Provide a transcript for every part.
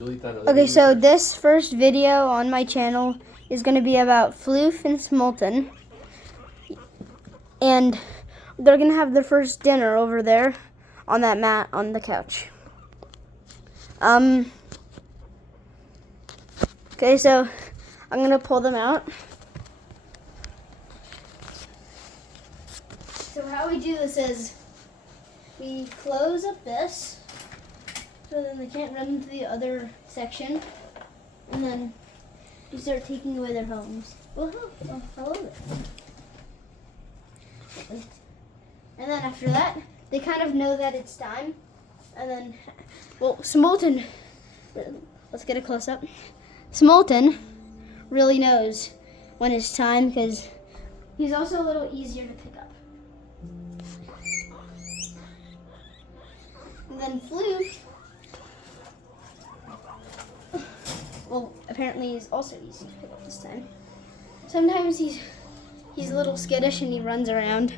Okay, so this first video on my channel is going to be about Flof and Smallton. And they're going to have their first dinner over there on that mat on the couch. Okay, so I'm going to pull them out. So how we do this is we close up this so then they can't run into the other section, and then we start taking away their homes. Oh, hello there. And then after that, they kind of know that it's time. And then, well, Smallton, let's get a close up. Smallton really knows when it's time because he's also a little easier to pick up. And then Flof, well, apparently he's also easy to pick up this time. Sometimes he's a little skittish and he runs around.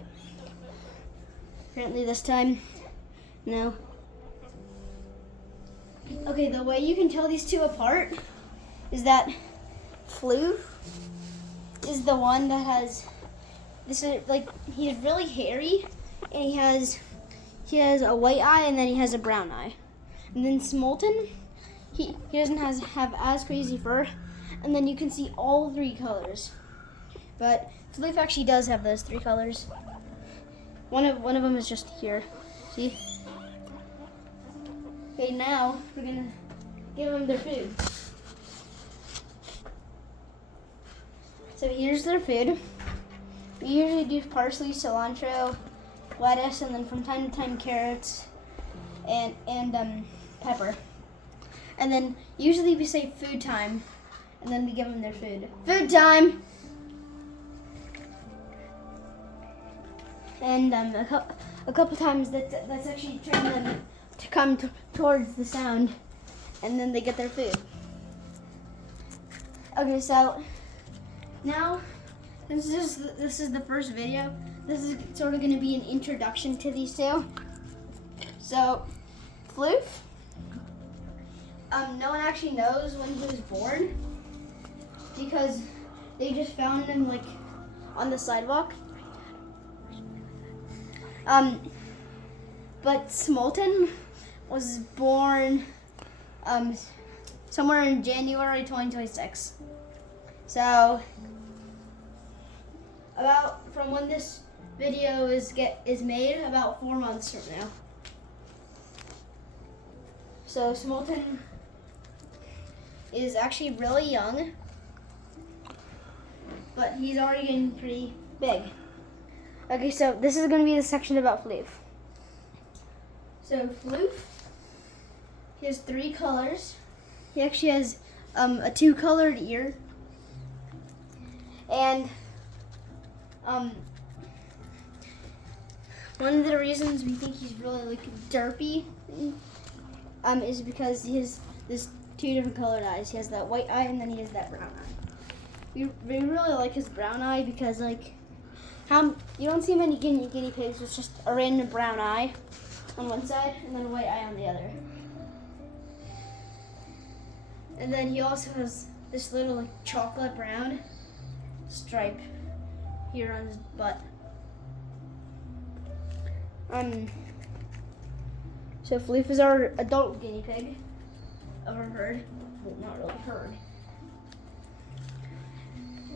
Apparently this time, no. Okay, the way you can tell these two apart is that Flof is the one that has this is like he's really hairy and he has a white eye and then he has a brown eye. And then Smallton, he doesn't have as crazy fur, and then you can see all three colors. But Flof actually does have those three colors. One of them is just here. See? Okay, now we're gonna give them their food. So here's their food. We usually do parsley, cilantro, lettuce, and then from time to time carrots and pepper. And then usually we say food time, and then we give them their food. Food time! And a couple times that's actually trying them to come towards the sound, and then they get their food. Okay, so now this is the first video. This is sort of going to be an introduction to these two. So Flof, no one actually knows when he was born because they just found him like on the sidewalk. But Smallton was born somewhere in January 2026. So about from when this video is made, about 4 months from now. So Smallton is actually really young, but he's already getting pretty big. Okay, so this is going to be the section about Flof. So Flof, he has three colors. He actually has a two-colored ear, and one of the reasons we think he's really like derpy is because he has this two different colored eyes. He has that white eye and then he has that brown eye. We really like his brown eye because like you don't see many guinea pigs with just a random brown eye on one side and then a white eye on the other. And then he also has this little like chocolate brown stripe here on his butt. So Flof is our adult guinea pig of our herd. Well, not really herd.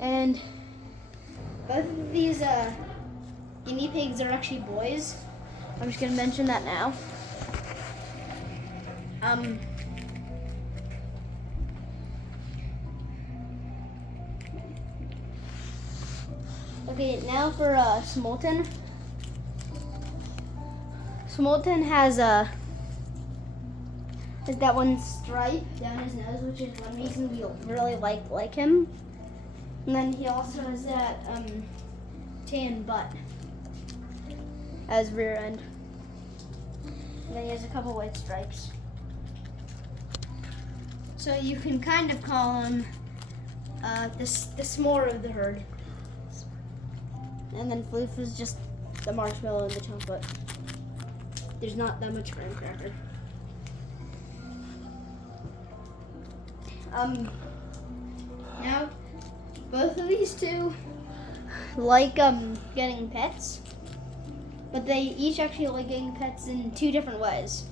And both of these guinea pigs are actually boys. I'm just gonna mention that now. Okay, now for Smallton. Smallton has that one stripe down his nose, which is one reason we really like him. And then he also has that tan butt as rear end. And then he has a couple white stripes. So you can kind of call him the s'more of the herd. And then Flof is just the marshmallow and the chocolate. There's not that much graham cracker. Now both of these two like getting pets, but they each actually like getting pets in two different ways.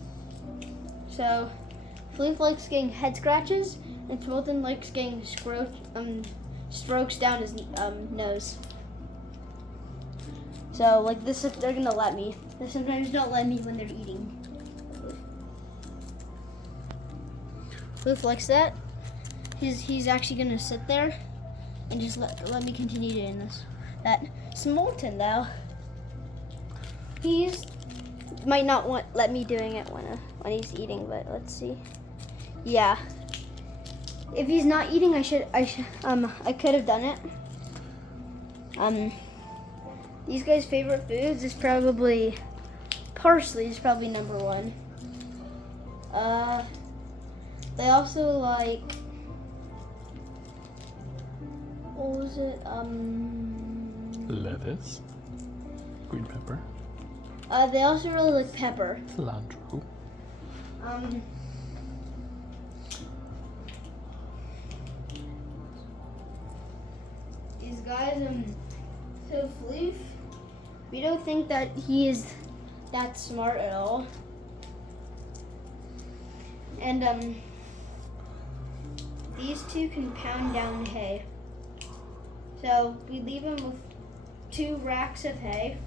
So Floof likes getting head scratches, and Smallton likes getting strokes down his nose. So like this, if they're gonna let me. They sometimes don't let me when they're eating. Floof likes that. He's actually gonna sit there and just let me continue doing this. That Smallton though, he's might not let me doing it when he's eating, but let's see. Yeah. If he's not eating, I could have done it. These guys' favorite foods is probably parsley is probably number one. They also like, what was it? Lettuce, green pepper. They also really like pepper. Cilantro. These guys, so Floof, we don't think that he is that smart at all. And these two can pound down hay. So we leave him with 2 racks of hay.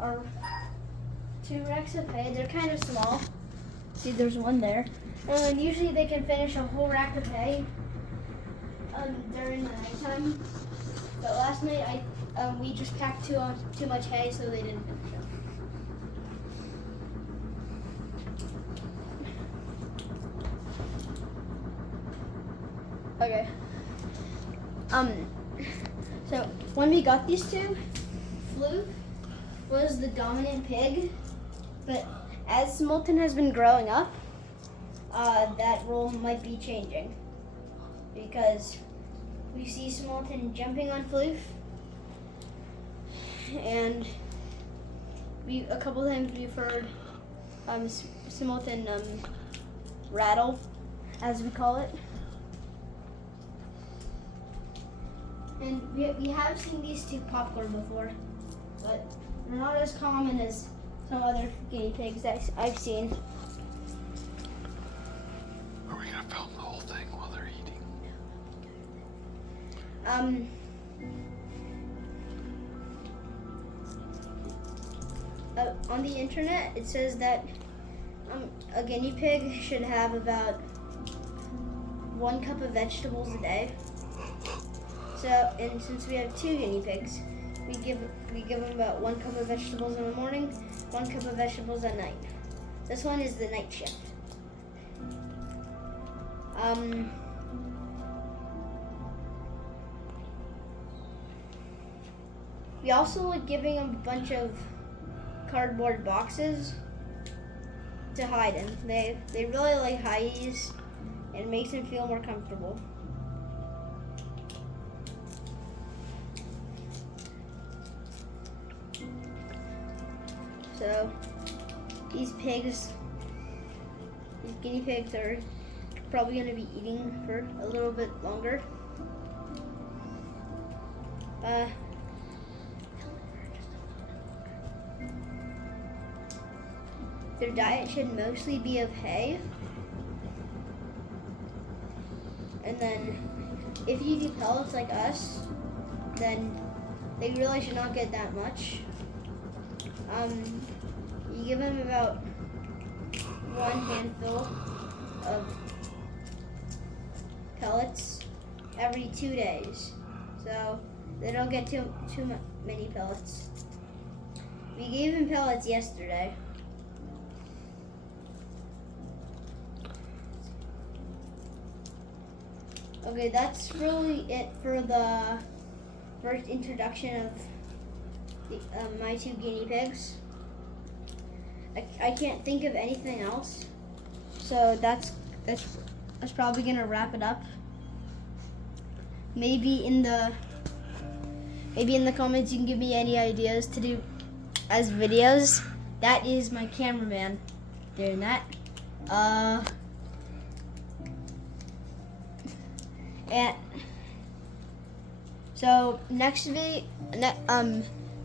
Our 2 racks of hay, they're kind of small. See, there's one there. And then usually they can finish a whole rack of hay during the nighttime. But last night we just packed too much hay, so they didn't finish it. Okay. So when we got these two, Floof was the dominant pig, but as Smallton has been growing up, that role might be changing because we see Smallton jumping on Floof, and a couple times we've heard Smallton rattle, as we call it. And we have seen these two popcorn before, but they're not as common as some other guinea pigs that I've seen. Are we gonna film the whole thing while they're eating? On the internet, it says that a guinea pig should have about 1 cup of vegetables a day. So, and since we have 2 guinea pigs, we give them about 1 cup of vegetables in the morning, 1 cup of vegetables at night. This one is the night shift. We also like giving them a bunch of cardboard boxes to hide in. They really like hideys, and it makes them feel more comfortable. So these guinea pigs are probably going to be eating for a little bit longer. Their diet should mostly be of hay. And then if you do pellets like us, then they really should not get that much. You give them about 1 handful of pellets every 2 days, so they don't get too many pellets. We gave them pellets yesterday. Okay, that's really it for the first introduction of my 2 guinea pigs. I can't think of anything else, so that's probably gonna wrap it up. Maybe in the comments you can give me any ideas to do as videos. That is my cameraman doing that. And so next video,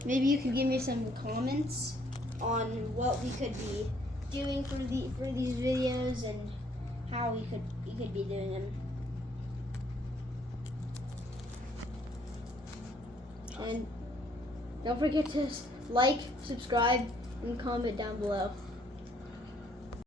maybe you could give me some comments on what we could be doing for these videos and how you could be doing them. And don't forget to like, subscribe, and comment down below.